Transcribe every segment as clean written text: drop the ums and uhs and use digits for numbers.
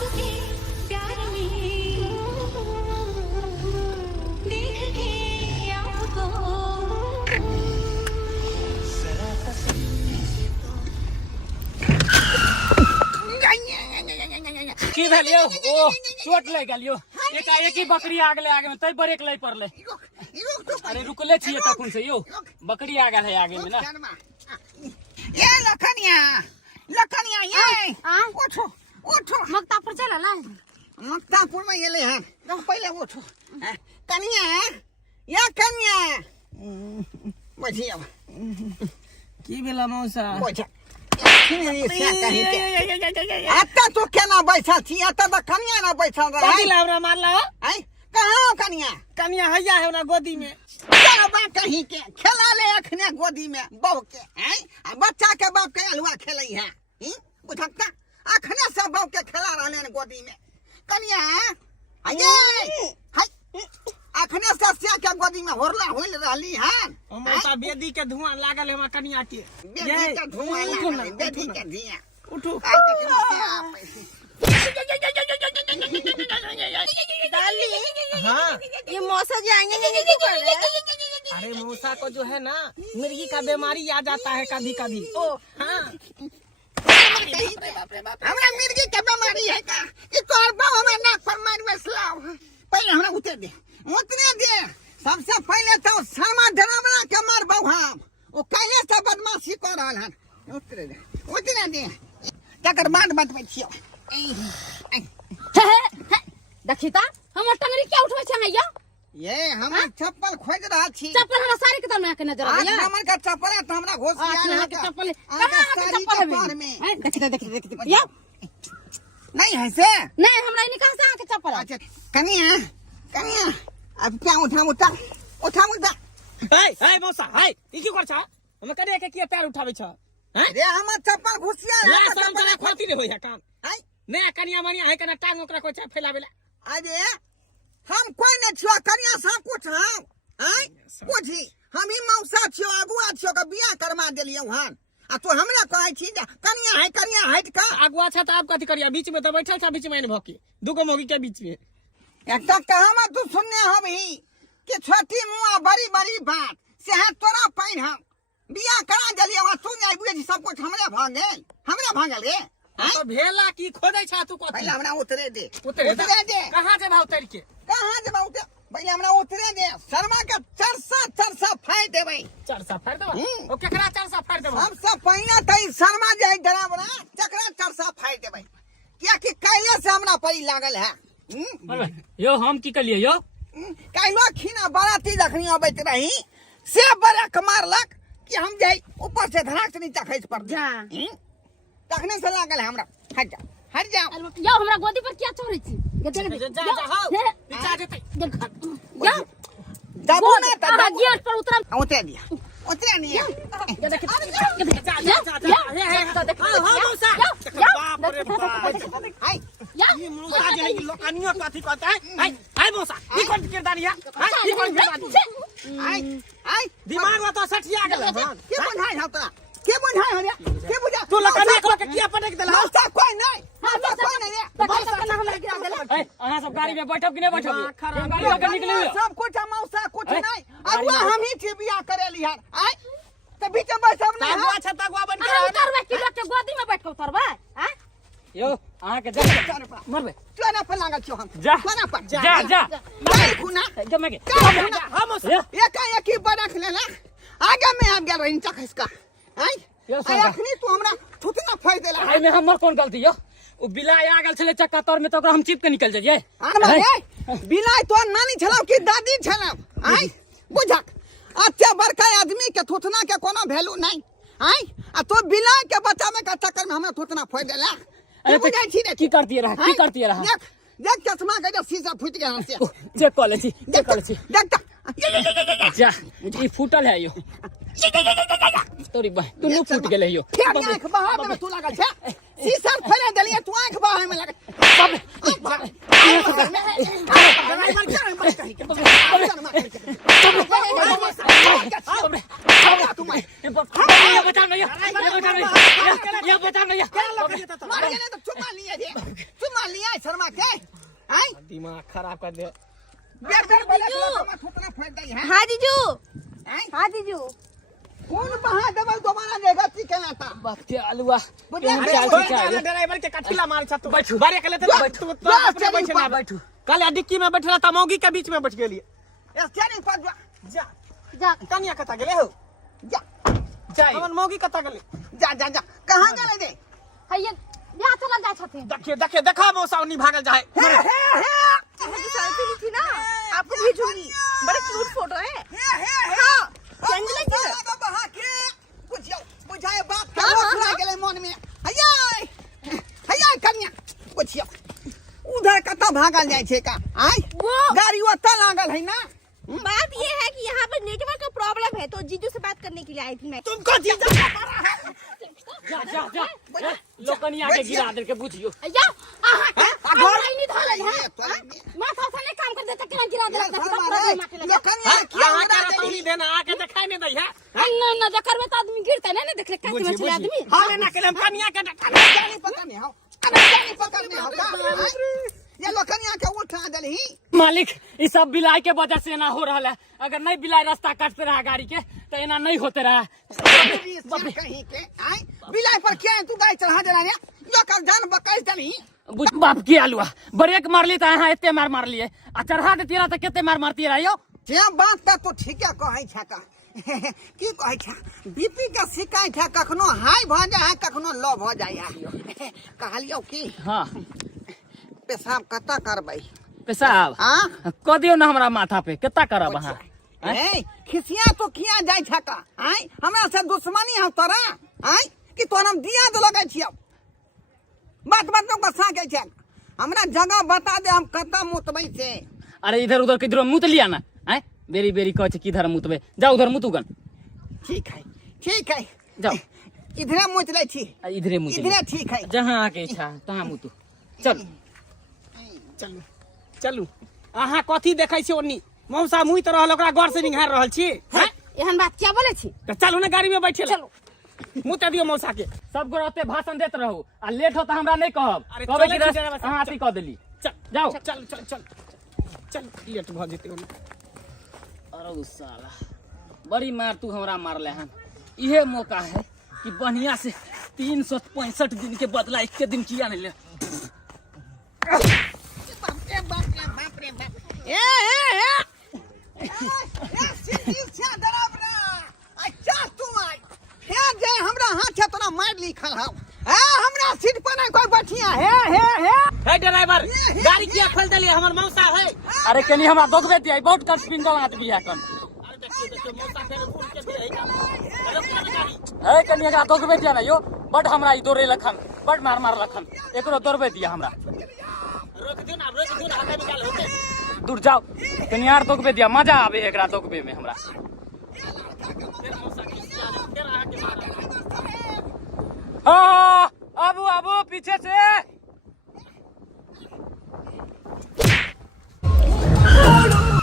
आपके प्यार में देख के आपको की भेलियो ओ चोट लग गेलियो एकाएक ही बकरी आगे में तै ब्रेक लै पड़ले अरे रुकले छिए तखन से यो बकरी आ गेल है आगे में ना ये लखनिया ये उठो उठो मक्तापुर चला ला मक्तापुर में गेले हैं पहले उठो कनिया या कनिया बैठिए की भेला मौसा बैठ आता तो केना बैठल छी आता तो कनिया ना बैठल रहे कथी लावरा मारला है कहां कनिया कनिया हैया है ना गोदी में क्या बात कहीं के खेला ले अखने गोदी में बहू के हैं बच्चा के बाप के हलवा खेलई है बुझकता अखने से बहू के खेला रहले ने गोदी में कनिया आगे हाय अखने से सिया के गोदी में होरला होल रहली है मौसा बेदी के धुआं लागल है हमरा कनिया के बेदी के धुआं लागल बेदी के धुआं उठो हाँ ये मौसा जाएंगे क्या कर रहे हैं? अरे मौसा को जो है ना मिर्गी का बीमारी आ जाता है कभी कभी ओ हाँ हमरा मिर्गी के बीमारी है का ई तोर बाबू में नाक पर मार बसलाव पहले हमरा उतरे दे सबसे पहले तो शर्मा ड्रामा के मार बाबू हम ओ काहे से बदमाशी कर रहल हन उतरे दे तकर बाद बतबै छियो देखिता हमर टंगरी क्या उठबै छै हैया ये हम चप्पल खोज रहा छी चप्पल हमरा सारी के में के नजर आज आया नंबर का चप्पल है तो हमरा घोष यहाँ के चप्पल कहां के चप्पल है देखिता या नहीं है से नहीं हमरा इनी कहां से के चप्पल है अच्छा कनिया अब क्या उठा हे मौसा हे ई की कर छ हम करे के किया पैर उठाबै छ हैं रे हमर चप्पल घुसिया ला शरम करे खोती नहीं होय है काम है ने कनिया मनिया है कना टांग ओकरा कोइ फैलाबेला अरे हम कोई न छियो कनिया सब कुछ हम हैं पूछी हम ही मौसा छियो अगुआ छियो के बियाह करवा देलियो हन आ तो हमरा कहै छी जे कनिया हट का अगुआ छ त आप कथि करिया बीच में तो बैठल छ बीच में भकी दुगो मोगी के बीच में एकटा कहां तू सुनने हबी कि छोटी मुआ बड़ी बात से है तोरा पैन हम बियाह करा देलियो आ तू नहीं बुझी सब कुछ हमरा भागल रे तो भेला की खोदै छ तू कथि पहले हमरा उतरे दे कहां जे भाव उतर के पहले हमरा उतरे दे शर्मा के चरसा फाड़ देबै चरसा फाड़ देबा ओ केकरा चरसा फाड़ देबा हम सब पहले तई शर्मा जाय डरावना चकरा चरसा फाड़ देबै किया कि काइले से हमरा परी लागल है यो हम की कलिए यो काइलो खीना बाराती जखनी अबैत रही से बड़ा मारलक कि हम जाई ऊपर से धड़ाक से नीचे खैस पड़ जा तखने से लागल है हमरा हट जा यो हमरा गोदी पर क्या चढ़ै छी जा हो पीछा जेतै या जाबो ना त गेट पर उतरम उतरे नहीं हां मौसा बाप रे बाप हाय ये मौसा जे है लोकानियो कथि कहता है हाय मौसा ई कोन किरदानिया ई कोन किरदानिया हाय दिमाग में तो सठिया गेल के बुझाई हतरा के बुझाई हरे के बुझा तू लोकानिया को के किया पटक देला मौसा कोई नहीं रे मौसा के नाम लगा देला ए अहाँ सब गाड़ी में बैठब कि नहीं बैठब गाड़ी लेके निकलियो सब कुछ मौसा कुछ नहीं अगुआ हम ही छी बियाह करेली हन आय त बीच में बैठब नहीं अगुआ छ तगुआ बन अरे उतरबे कि लोग के गोदी में बैठ के उतरबे हैं यो अहाँ के जा मरबे चोना पर लागल छियो हम जा चोना पर जा नहीं खुना जमे के हम एक ही बरख लेला आगे में आब गेल रही चखस का हैं अखनी तू हमरा थुतना फाड़ देला आई में हमर कोन गलती यो ओ बिलाय आ गेल छले चक्का तर में तो ओकरा हम चिप के निकल जाइए बिलाय तो नानी छलाव की दादी छलाव हैं बुझक अच्छा बड़का आदमी के थुतना के कोनो वैल्यू नहीं हैं आ तो बिलाय के बचावे के चक्कर में हमरा थुतना फाड़ देला अरे बुझाई छी रे की करती रहा देख चश्मा के शीशा फूट गया हमसे चेक कर ले छी देख जा ई फूटल है यो तोरी बह तू नु फूट गेले यो आंख बहा में तू लागल छे शीशा फैला देलिए तू आंख बहा में लागल बचा नहीं लिया शर्मा के आई दिमाग खराब कर दे। बेर बेर बोले तो मत उतना फेंक दई है हाँ जीजू, आई हाँ जीजू। कौन बहा दबल दोबारा देगा चिकन आता बात के आलूआ बुझे ड्राइवर के कठिला मार छा तू बैठू बारे के लेते बैठू बैठ ना बैठू कल डिक्की में बैठला था मौगी के बीच में बैठ गेली स्टेरिंग पर जा जा कन्या कता गेले हो जा जाई हमन मौगी कता गेले जा जा जा कहां गेले दे हैया बियाह चला जा छथिन। देखिए देखिए देखा मौसा नहीं भागल जाए सेल्फी ली थी ना, आपको भेजूंगी। बड़ा क्यूट फोटो है। हाँ, चेंज लगी है। तो बहा के बुझियो बुझाए बाप के रोक गेले मन में हैया हैया कन्या बुझियो उधर कता भागल जाय छे का आई वो गाड़ी ओता लागल है ना बात ये है कि यहाँ पर नेटवर्क का प्रॉब्लम है, तो जीजू से बात करने के लिए आई थी मैं। तुमको जीजा जा जा जा लोकनिया के गिरा दे के बुझियो अय्या घर नहीं धरल है। माथा से नहीं काम कर देता, केना गिरा देता। लोकनिया क्या आके गिरा रतौनी देना आके दिखाई नहीं दई है नहीं ना जकर में तो आदमी गिरता है ना, देख ले कैसे मछली आदमी। हां ना के कन्या के जानी पकड़ने हो जानी पकड़ने हो का ये लोकनिया के उठा दलही मालिक ये सब बिलाई के वजह से ना हो रहा है। अगर नहीं बिलाई रास्ता काटते रहा गाड़ी के तो एना नहीं होते रहा। कहीं के आई बिलाई पर क्या तू गाय चढ़ा दे रहा लोकल जान बकाई दलही बाप की आलुआ ब्रेक मार ली तो यहाँ एते मार लिए आ चढ़ा देती रहा तो केते मार मारती रहियो। जे बात का तो ठीक है कहै छ का की कहै छ बीपी का शिकायत है कखनो हाई भ जाय है कखनो लो भ जाय है कहलियो की हाँ पेशाब कता करबै पेशाब हां क दियो ना हमरा माथा पे केता करब अहाँ। ए खिसिया तो किया जाय छ का आई हमरा से दुश्मनी हो तोरा आई कि तोरा हम दिया दे लगै छियो बात बात में गुस्सा के छ हमरा जगह बता दे हम कता मुतबै से। अरे इधर उधर किधर मुत लिया ना हैं बेरी बेरी कह किधर मुतबे जाओ उधर मुतुगन। ठीक है जाओ इधरे मुत ले छी इधरे मुत इधरे ठीक है जहाँ आके इच्छा तहाँ मुतु चल चलू चलू अहाँ कथी देखै छी ओनी मौसा मुई तो रहल ओकरा गौर से निहार रहल छी हैं एहन बात क्या बोले छी? तो चलू ना गाड़ी में बैठे चलो मुते दियो मौसा के सब गोरते भाषण देत रहू आ लेट हो त हमरा नहीं कहब अरे कहबै चले कि छी ड्राइवर साहब, अहाँ अथी कह देली चल जाओ चल चल चल चल लेट भ जेते ओनी। अरे साला बड़ी मार तू हमरा मारले हन। इहे मौका है कि बढ़िया से 365 दिन के बदला 1 दिन किया नहीं ले। बाप रे बाप ए सिटी से डरावना अच्छा तुम आई हे जे हमरा हाथ तोरा मार लिखल हौ ए हमरा सीट पर नहीं कोई बैठिया हे ड्राइवर गाड़ी किया खोल देलिए हमर मौसा है। अरे कनी हमरा दोगबे दिया बहुत कट पिंगल आदमी है कन अरे देखिए मौसा के फूल के दे है अरे गाड़ी ए कनी का दोगबे दिया ना यो बड हमरा ई दौड़े लखन बड मार लखन एकरो दौड़बे दिया हमरा रोक दियो ना हाथ निकाल होते दूर जाओ कनी यार दोगबे दिया मजा आवे एकरा दोगबे में हमरा। हाँ आबू पीछे से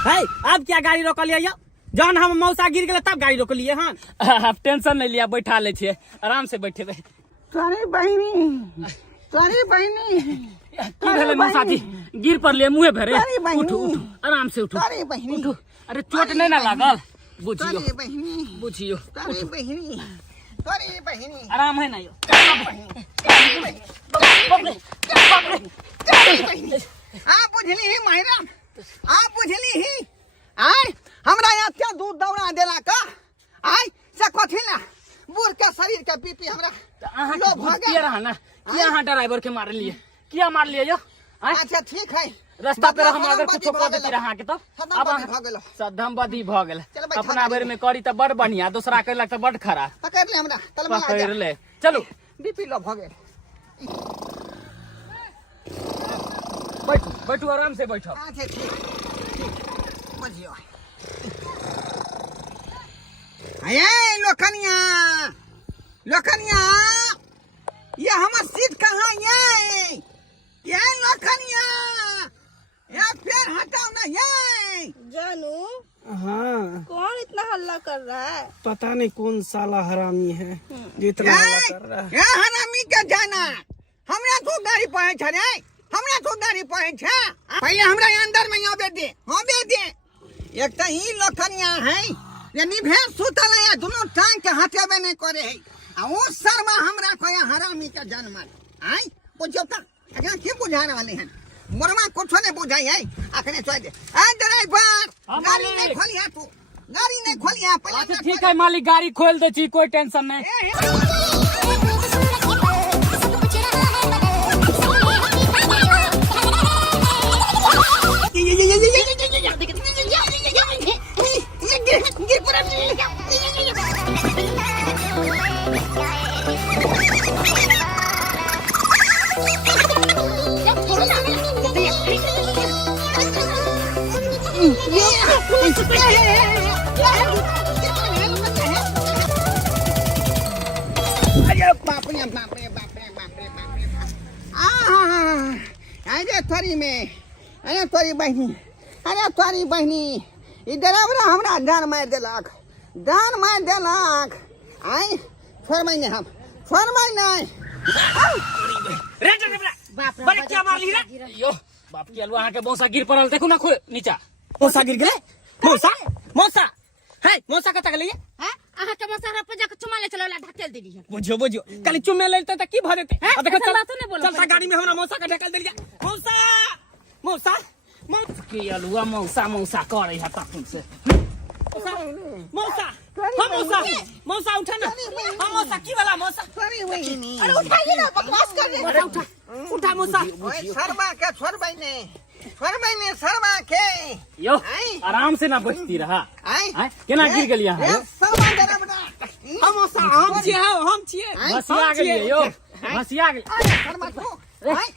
है अब क्या गाड़ी रोक लिया जौन हम मौसा गिर गए तब गाड़ी रोक लिए हाँ आप टेंशन नहीं लिया बैठा ले छिए आराम से बैठे तोरी बहिनी की भेले मौसा जी गिर पर लिए मुंहे भरे अरे बहिनी। उठू आराम से उठू अरे बहिनी उठू अरे चोट नहीं ना लागल बुझियो तोरी बहिनी बुझियो तोरी बहिनी आराम है ना यो आप बुझली ही महिरा आप बुझली ही आय हमरा यहाँ क्या दूध दौड़ा देला का आय से कथी ना बूढ़ के शरीर के बीपी हमरा अहाँ लो के भागे। किया रहा ना कि अहाँ ड्राइवर के मार लिए किया मार लिए यो अच्छा ठीक है रास्ता पे हम अगर कुछ कर देती रहा के तो अब भ गेलो सदम बदी भ गेल चल बैठा अपना बेर में करी त बड़ बढ़िया दूसरा करलक त बड़ खराब पकड़ ले हमरा तल में पकड़ ले चलो बीपी लो भ गेल बैठू आराम से बैठो अच्छा ठीक बुझियो अये लोकनिया ये हमर सीट कहाँ ये लोकनिया या फिर हटाओ ना ये जानू हाँ कौन इतना हल्ला कर रहा है? पता नहीं कौन साला हरामी है जो इतना हल्ला कर रहा है। हरामी के जाना हमरा तो गाड़ी पर छड़े हमरा तो गाड़ी पड़े छे पहले हमरा अंदर में आबे दे एक तो ई लखनिया है ये निभे सुतल है दोनों टांग के हटेबे नहीं करे है आ वो शर्मा हमरा कोया हरामी का जन्म आई बुझो का अगर की बुझाने वाले हैं मोरमा कुछ नहीं बुझाई है अखने छोड़ दे आ ड्राइवर गाड़ी नहीं खोलिया तू गाड़ी नहीं खोलिया अच्छा ठीक है मालिक गाड़ी खोल दे छी कोई टेंशन नहीं अरे बाप रे अरे तोरी बहनी ई ड्राइवर हमरा जान मार देलक आई छोड़ महीने नहीं रे बड़े क्या मार ली रे यो बाप के अलवा के मौसा गिर पड़ल देखो ना नीचा मौसा गिर गेले मौसा है मौसा कत गेले हां आहा के मौसा रे पजा के चुमा ले चलो ढकेल देली है बुझियो खाली चुमे लेते त की भ देते हैं? देखो ऐसा बात नहीं बोलो। चलता गाड़ी में हमरा मौसा का ढकेल देलिया मौसा के अलवा मौसा करे है तखन से मौसा मौसा उठा ना हां मौसा की वाला मौसा तोरी बहनी अरे उठाइए ना बकवास कर रहे अरे उठा मौसा ओए शर्मा के छोड़ के यो आई। आराम से ना बचती रहा आई हैं? केना गिर गेलिया ए, शर्मा ड्राइवर हम मौसा हम छिए हसिया गेलिए यो हसिया गेल अरे शर्मा तू आई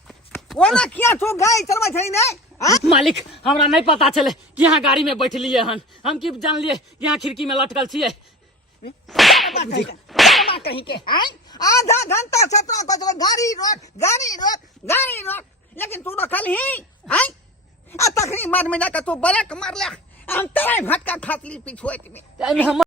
ओना किया तू गाय शर्मा छै नहीं मालिक हमरा नहीं पता चले कि यहाँ गाड़ी में बैठलिए हन हम की जान लिए कि यहाँ खिड़की में लटकल छिए शर्मा कहीं के आई आधा घंटा से तो को गाड़ी रोक लेकिन तू रखल ही आई आ तखनी मार में जाकर तू ब्रेक मार ले हम तेरे भटका खातली पिछुएट में हम